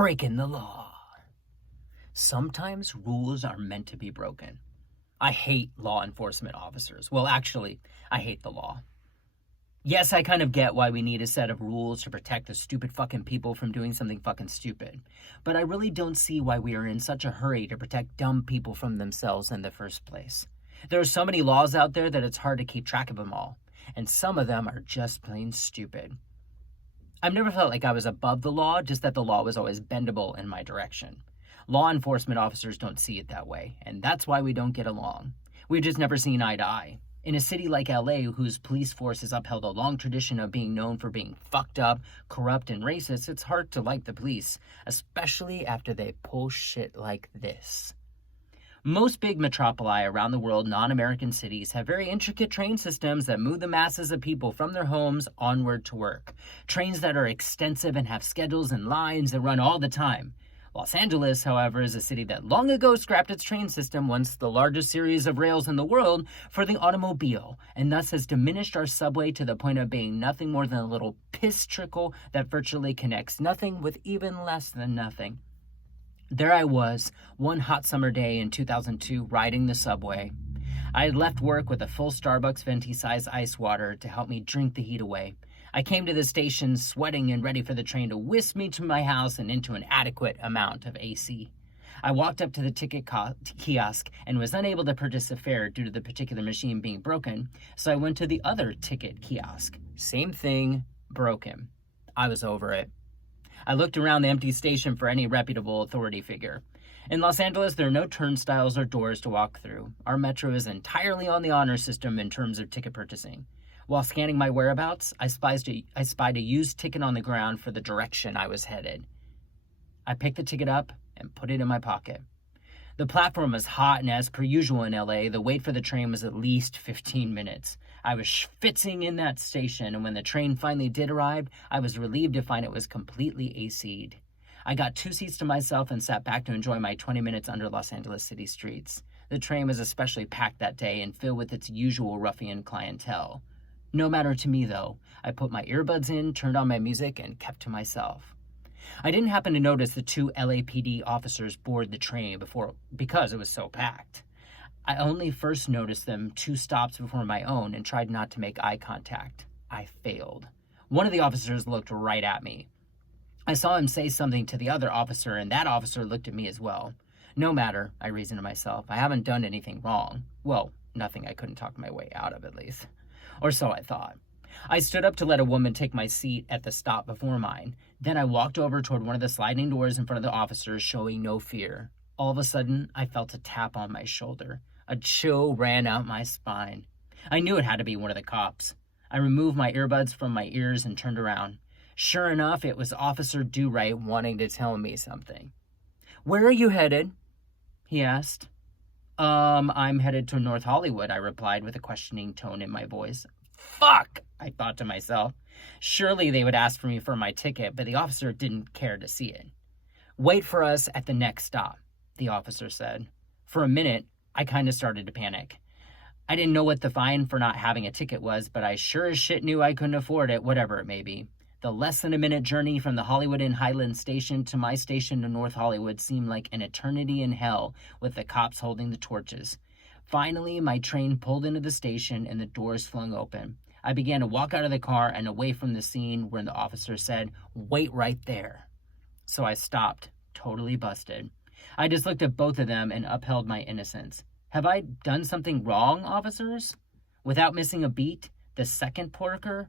Breaking the law. Sometimes rules are meant to be broken. I hate law enforcement officers. Well, actually, I hate the law. Yes, I kind of get why we need a set of rules to protect the stupid fucking people from doing something fucking stupid. But I really don't see why we are in such a hurry to protect dumb people from themselves in the first place. There are so many laws out there that it's hard to keep track of them all. And some of them are just plain stupid. I've never felt like I was above the law, just that the law was always bendable in my direction. Law enforcement officers don't see it that way, and that's why we don't get along. We've just never seen eye to eye. In a city like LA, whose police force has upheld a long tradition of being known for being fucked up, corrupt, and racist, it's hard to like the police, especially after they pull shit like this. Most big metropoli around the world, non-American cities, have very intricate train systems that move the masses of people from their homes onward to work. Trains that are extensive and have schedules and lines that run all the time. Los Angeles, however, is a city that long ago scrapped its train system, once the largest series of rails in the world, for the automobile, and thus has diminished our subway to the point of being nothing more than a little piss trickle that virtually connects nothing with even less than nothing. There I was, one hot summer day in 2002, riding the subway. I had left work with a full Starbucks venti-sized ice water to help me drink the heat away. I came to the station sweating and ready for the train to whisk me to my house and into an adequate amount of AC. I walked up to the ticket kiosk and was unable to purchase a fare due to the particular machine being broken, so I went to the other ticket kiosk. Same thing, broken. I was over it. I looked around the empty station for any reputable authority figure. In Los Angeles, there are no turnstiles or doors to walk through. Our metro is entirely on the honor system in terms of ticket purchasing. While scanning my whereabouts, I spied a used ticket on the ground for the direction I was headed. I picked the ticket up and put it in my pocket. The platform was hot, and as per usual in LA, the wait for the train was at least 15 minutes. I was schwitzing in that station, and when the train finally did arrive, I was relieved to find it was completely AC'd. I got 2 seats to myself and sat back to enjoy my 20 minutes under Los Angeles city streets. The train was especially packed that day and filled with its usual ruffian clientele. No matter to me, though. I put my earbuds in, turned on my music, and kept to myself. I didn't happen to notice the 2 LAPD officers board the train because it was so packed. I only first noticed them 2 stops before my own and tried not to make eye contact. I failed. One of the officers looked right at me. I saw him say something to the other officer, and that officer looked at me as well. No matter, I reasoned to myself. I haven't done anything wrong. Well, nothing I couldn't talk my way out of, at least. Or so I thought. I stood up to let a woman take my seat at the stop before mine. Then I walked over toward one of the sliding doors in front of the officers, showing no fear. All of a sudden, I felt a tap on my shoulder. A chill ran out my spine. I knew it had to be one of the cops. I removed my earbuds from my ears and turned around. Sure enough, it was Officer Do-Right wanting to tell me something. "Where are you headed?" he asked. I'm headed to North Hollywood," I replied with a questioning tone in my voice. Fuck, I thought to myself. Surely they would ask me for my ticket, but the officer didn't care to see it. "Wait for us at the next stop," the officer said. For a minute, I kind of started to panic. I didn't know what the fine for not having a ticket was, but I sure as shit knew I couldn't afford it, whatever it may be. The less than a minute journey from the Hollywood and Highland station to my station in North Hollywood seemed like an eternity in hell with the cops holding the torches. Finally, my train pulled into the station and the doors flung open. I began to walk out of the car and away from the scene where the officer said, "Wait right there." So I stopped, totally busted. I just looked at both of them and upheld my innocence. Have I done something wrong, officers? Without missing a beat, the second porker,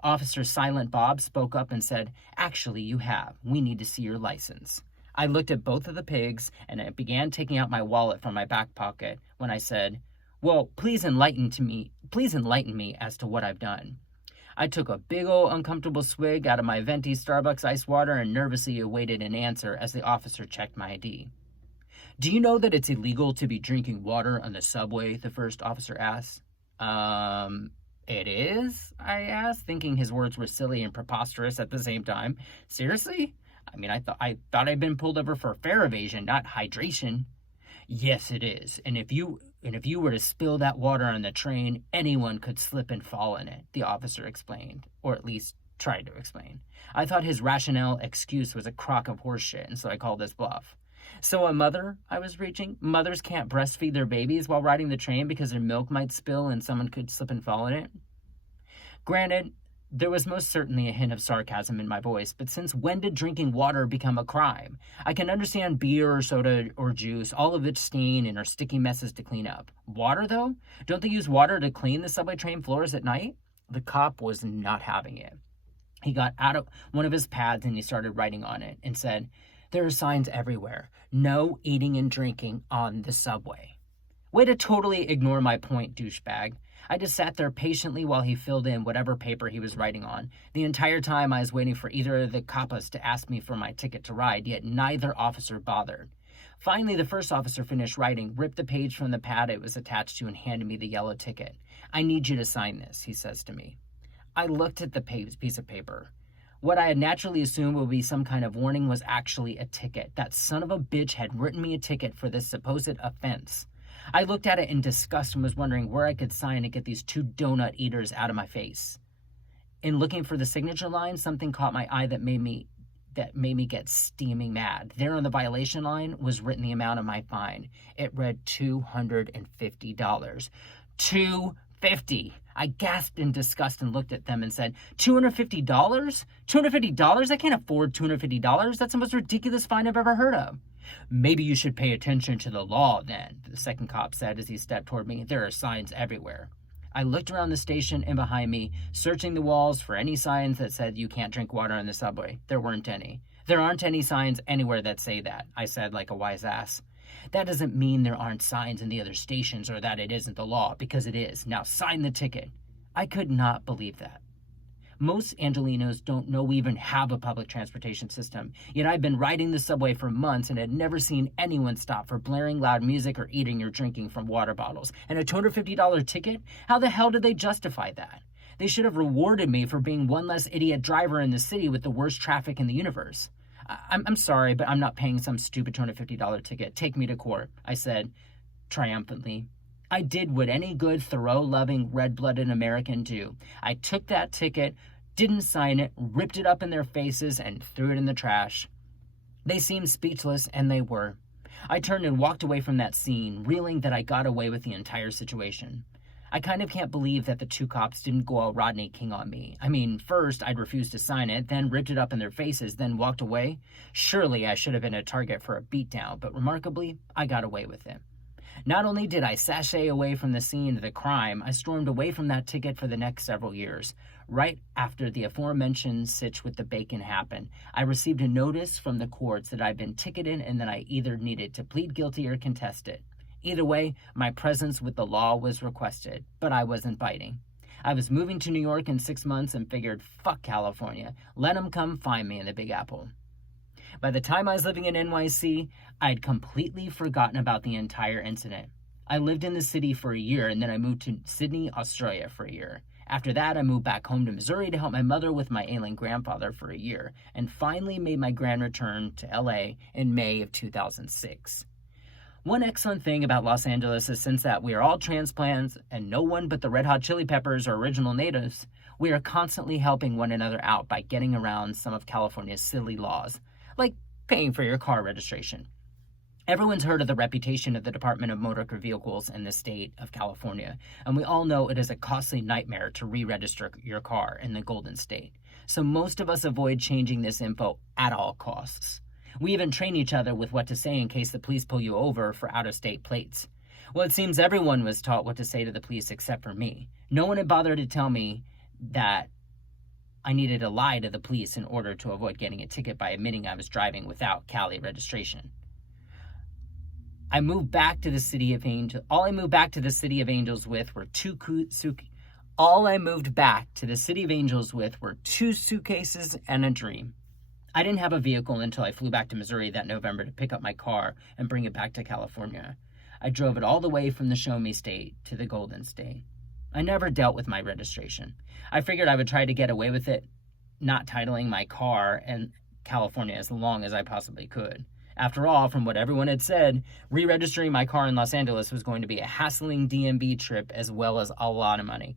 Officer Silent Bob, spoke up and said, "Actually, you have. We need to see your license." I looked at both of the pigs, and I began taking out my wallet from my back pocket when I said, "Well, please enlighten me as to what I've done." I took a big old uncomfortable swig out of my venti Starbucks ice water and nervously awaited an answer as the officer checked my ID. "Do you know that it's illegal to be drinking water on the subway?" the first officer asked. It is?" I asked, thinking his words were silly and preposterous at the same time. "Seriously? I mean, I thought I'd been pulled over for fare evasion, not hydration." "Yes, it is. And if you were to spill that water on the train, anyone could slip and fall in it," the officer explained. Or at least tried to explain. I thought his rationale excuse was a crock of horse shit, and so I called his bluff. So a mother, I was reaching, mothers can't breastfeed their babies while riding the train because their milk might spill and someone could slip and fall in it? Granted, there was most certainly a hint of sarcasm in my voice, but since when did drinking water become a crime? I can understand beer or soda or juice, all of which stain and are sticky messes to clean up. Water, though? Don't they use water to clean the subway train floors at night? The cop was not having it. He got out of one of his pads and he started writing on it and said, "There are signs everywhere. No eating and drinking on the subway." Way to totally ignore my point, douchebag. I just sat there patiently while he filled in whatever paper he was writing on. The entire time I was waiting for either of the coppers to ask me for my ticket to ride, yet neither officer bothered. Finally, the first officer finished writing, ripped the page from the pad it was attached to, and handed me the yellow ticket. "I need you to sign this," he says to me. I looked at the piece of paper. What I had naturally assumed would be some kind of warning was actually a ticket. That son of a bitch had written me a ticket for this supposed offense. I looked at it in disgust and was wondering where I could sign to get these two donut eaters out of my face. In looking for the signature line, something caught my eye that made me get steaming mad. There on the violation line was written the amount of my fine. It read $250. $250. I gasped in disgust and looked at them and said, $250? $250? I can't afford $250. That's the most ridiculous fine I've ever heard of. "Maybe you should pay attention to the law then," the second cop said as he stepped toward me. "There are signs everywhere." I looked around the station and behind me, searching the walls for any signs that said you can't drink water on the subway. There weren't any. "There aren't any signs anywhere that say that," I said like a wise ass. "That doesn't mean there aren't signs in the other stations or that it isn't the law, because it is. Now sign the ticket." I could not believe that. Most Angelenos don't know we even have a public transportation system, yet I've been riding the subway for months and had never seen anyone stop for blaring loud music or eating or drinking from water bottles. And a $250 ticket? How the hell did they justify that? They should have rewarded me for being one less idiot driver in the city with the worst traffic in the universe. I'm sorry, but I'm not paying some stupid $250 ticket. Take me to court, I said triumphantly. I did what any good, Thoreau-loving, red-blooded American do. I took that ticket, didn't sign it, ripped it up in their faces, and threw it in the trash. They seemed speechless, and they were. I turned and walked away from that scene, reeling that I got away with the entire situation. I kind of can't believe that the two cops didn't go all Rodney King on me. I mean, first I'd refused to sign it, then ripped it up in their faces, then walked away. Surely I should have been a target for a beatdown, but remarkably, I got away with it. Not only did I sashay away from the scene of the crime, I stormed away from that ticket for the next several years. Right after the aforementioned sitch with the bacon happened, I received a notice from the courts that I'd been ticketed and that I either needed to plead guilty or contest it. Either way, my presence with the law was requested, but I wasn't biting. I was moving to New York in 6 months and figured, fuck California, let them come find me in the Big Apple. By the time I was living in NYC, I'd completely forgotten about the entire incident. I lived in the city for a year, and then I moved to Sydney, Australia for a year. After that, I moved back home to Missouri to help my mother with my ailing grandfather for a year, and finally made my grand return to LA in May of 2006. One excellent thing about Los Angeles is since that we are all transplants and no one but the Red Hot Chili Peppers are original natives, we are constantly helping one another out by getting around some of California's silly laws, like paying for your car registration. Everyone's heard of the reputation of the Department of Motor Vehicles in the state of California, and we all know it is a costly nightmare to re-register your car in the Golden State. So most of us avoid changing this info at all costs. We even train each other with what to say in case the police pull you over for out-of-state plates. Well, it seems everyone was taught what to say to the police except for me. No one had bothered to tell me that I needed to lie to the police in order to avoid getting a ticket by admitting I was driving without Cali registration. All I moved back to the City of Angels with were two suitcases and a dream. I didn't have a vehicle until I flew back to Missouri that November to pick up my car and bring it back to California. I drove it all the way from the Show Me State to the Golden State. I never dealt with my registration. I figured I would try to get away with it, not titling my car in California as long as I possibly could. After all, from what everyone had said, re-registering my car in Los Angeles was going to be a hassling DMV trip as well as a lot of money.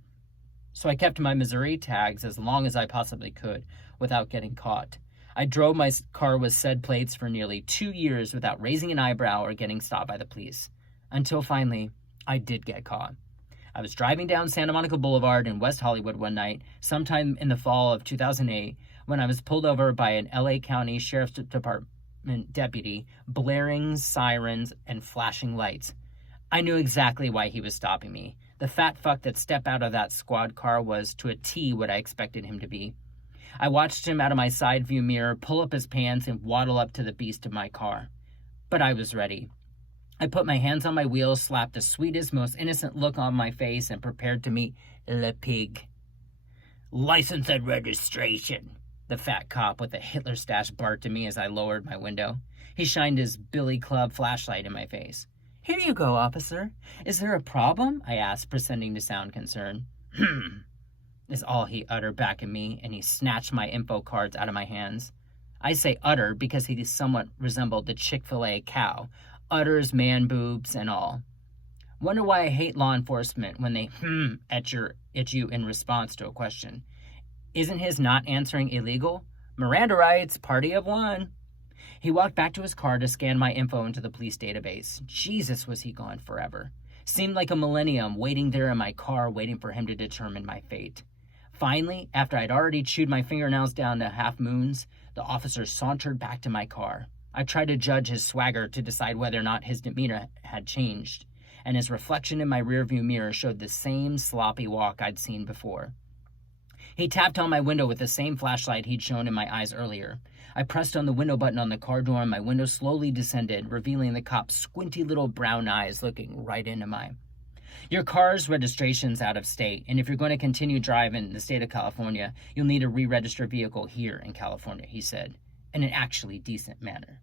So I kept my Missouri tags as long as I possibly could without getting caught. I drove my car with said plates for nearly 2 years without raising an eyebrow or getting stopped by the police. Until finally, I did get caught. I was driving down Santa Monica Boulevard in West Hollywood one night, sometime in the fall of 2008, when I was pulled over by an LA County Sheriff's Department deputy, blaring sirens and flashing lights. I knew exactly why he was stopping me. The fat fuck that stepped out of that squad car was to a T what I expected him to be. I watched him out of my side view mirror pull up his pants and waddle up to the beast of my car. But I was ready. I put my hands on my wheels, slapped the sweetest, most innocent look on my face, and prepared to meet Le Pig. "License and registration," the fat cop with a Hitler stash barked at me as I lowered my window. He shined his billy club flashlight in my face. "Here you go, officer. Is there a problem?" I asked, pretending to sound concerned. Is all he uttered back at me, and he snatched my info cards out of my hands. I say utter because he somewhat resembled the Chick-fil-A cow. Utters, man boobs, and all. Wonder why I hate law enforcement when they at you in response to a question. Isn't his not answering illegal? Miranda rights, party of one. He walked back to his car to scan my info into the police database. Jesus, was he gone forever. Seemed like a millennium waiting there in my car, waiting for him to determine my fate. Finally, after I'd already chewed my fingernails down to half moons, the officer sauntered back to my car. I tried to judge his swagger to decide whether or not his demeanor had changed, and his reflection in my rearview mirror showed the same sloppy walk I'd seen before. He tapped on my window with the same flashlight he'd shown in my eyes earlier. I pressed on the window button on the car door, and my window slowly descended, revealing the cop's squinty little brown eyes looking right into mine. "Your car's registration's out of state, and if you're going to continue driving in the state of California, you'll need to re-register a vehicle here in California," he said, in an actually decent manner.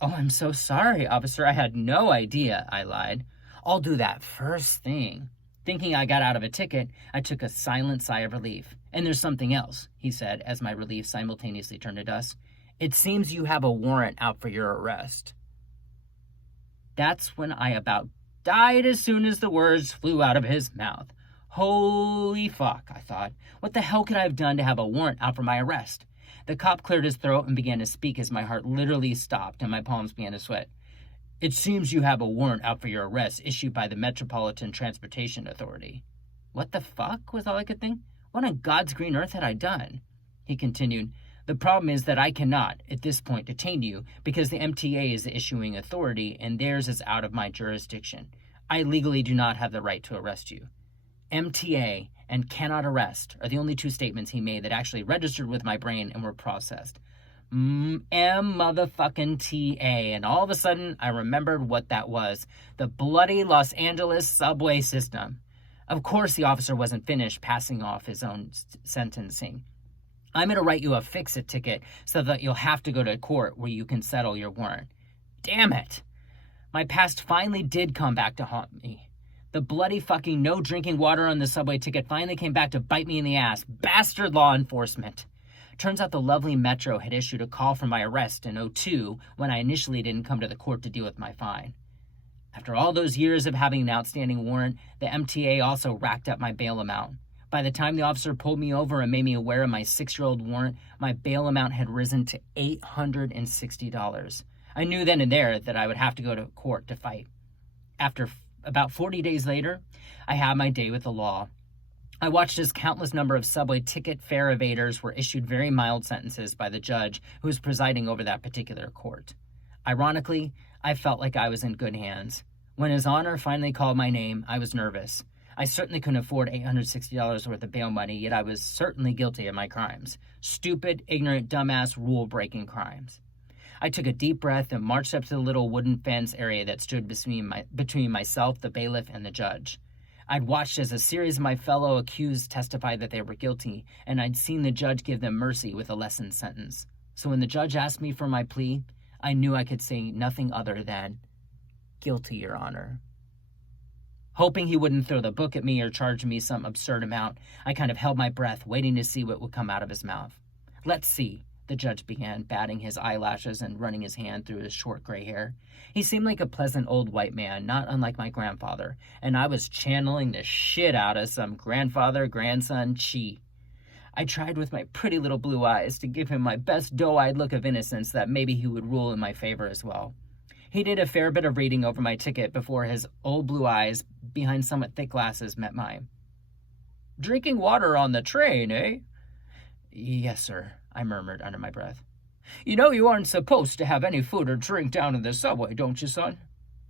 "Oh, I'm so sorry, officer. I had no idea," I lied. "I'll do that first thing." Thinking I got out of a ticket, I took a silent sigh of relief. "And there's something else," he said, as my relief simultaneously turned to dust. "It seems you have a warrant out for your arrest." That's when I about died as soon as the words flew out of his mouth. Holy fuck, I thought. What the hell could I have done to have a warrant out for my arrest? The cop cleared his throat and began to speak as my heart literally stopped and my palms began to sweat. "It seems you have a warrant out for your arrest issued by the Metropolitan Transportation Authority." What the fuck was all I could think? What on God's green earth had I done? He continued, "The problem is that I cannot, at this point, detain you because the MTA is the issuing authority and theirs is out of my jurisdiction. I legally do not have the right to arrest you." MTA and cannot arrest are the only two statements he made that actually registered with my brain and were processed. motherfucking TA, and all of a sudden I remembered what that was. The bloody Los Angeles subway system. Of course the officer wasn't finished passing off his own sentencing. "I'm going to write you a fix-it ticket so that you'll have to go to court where you can settle your warrant." Damn it! My past finally did come back to haunt me. The bloody fucking no drinking water on the subway ticket finally came back to bite me in the ass. Bastard law enforcement. Turns out the lovely Metro had issued a call for my arrest in 2002 when I initially didn't come to the court to deal with my fine. After all those years of having an outstanding warrant, the MTA also racked up my bail amount. By the time the officer pulled me over and made me aware of my 6-year-old warrant, my bail amount had risen to $860. I knew then and there that I would have to go to court to fight. After about 40 days later, I had my day with the law. I watched as countless number of subway ticket fare evaders were issued very mild sentences by the judge who was presiding over that particular court. Ironically, I felt like I was in good hands. When His Honor finally called my name, I was nervous. I certainly couldn't afford $860 worth of bail money, yet I was certainly guilty of my crimes. Stupid, ignorant, dumbass, rule-breaking crimes. I took a deep breath and marched up to the little wooden fence area that stood between myself, the bailiff, and the judge. I'd watched as a series of my fellow accused testified that they were guilty, and I'd seen the judge give them mercy with a lessened sentence. So when the judge asked me for my plea, I knew I could say nothing other than, "Guilty, Your Honor." Hoping he wouldn't throw the book at me or charge me some absurd amount, I kind of held my breath, waiting to see what would come out of his mouth. Let's see. The judge began, batting his eyelashes and running his hand through his short gray hair. He seemed like a pleasant old white man, not unlike my grandfather, and I was channeling the shit out of some grandfather-grandson chi. I tried with my pretty little blue eyes to give him my best doe-eyed look of innocence that maybe he would rule in my favor as well. He did a fair bit of reading over my ticket before his old blue eyes, behind somewhat thick glasses, met mine. "Drinking water on the train, eh?" "Yes, sir," I murmured under my breath. "You know you aren't supposed to have any food or drink down in the subway, don't you, son?"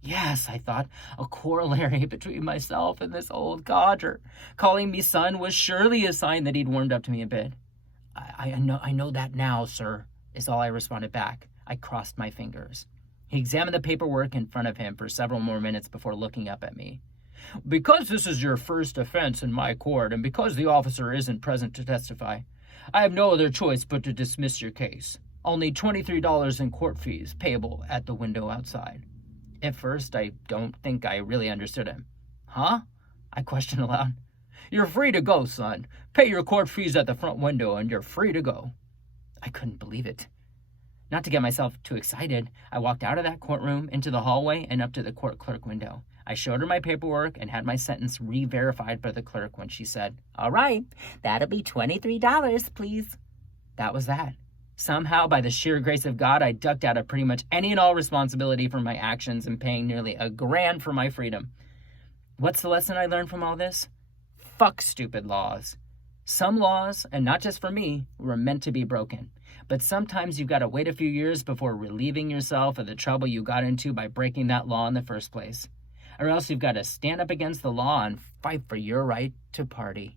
Yes, I thought, a corollary between myself and this old codger. Calling me son was surely a sign that he'd warmed up to me a bit. I know that now, sir," is all I responded back. I crossed my fingers. He examined the paperwork in front of him for several more minutes before looking up at me. "Because this is your first offense in my court, and because the officer isn't present to testify, I have no other choice but to dismiss your case. I'll need $23 in court fees payable at the window outside." At first, I don't think I really understood him. "Huh?" I questioned aloud. "You're free to go, son. Pay your court fees at the front window, and you're free to go." I couldn't believe it. Not to get myself too excited, I walked out of that courtroom, into the hallway, and up to the court clerk window. I showed her my paperwork and had my sentence re-verified by the clerk when she said, "All right, that'll be $23, please." That was that. Somehow, by the sheer grace of God, I ducked out of pretty much any and all responsibility for my actions and paying nearly $1,000 for my freedom. What's the lesson I learned from all this? Fuck stupid laws. Some laws, and not just for me, were meant to be broken. But sometimes you've got to wait a few years before relieving yourself of the trouble you got into by breaking that law in the first place. Or else you've got to stand up against the law and fight for your right to party.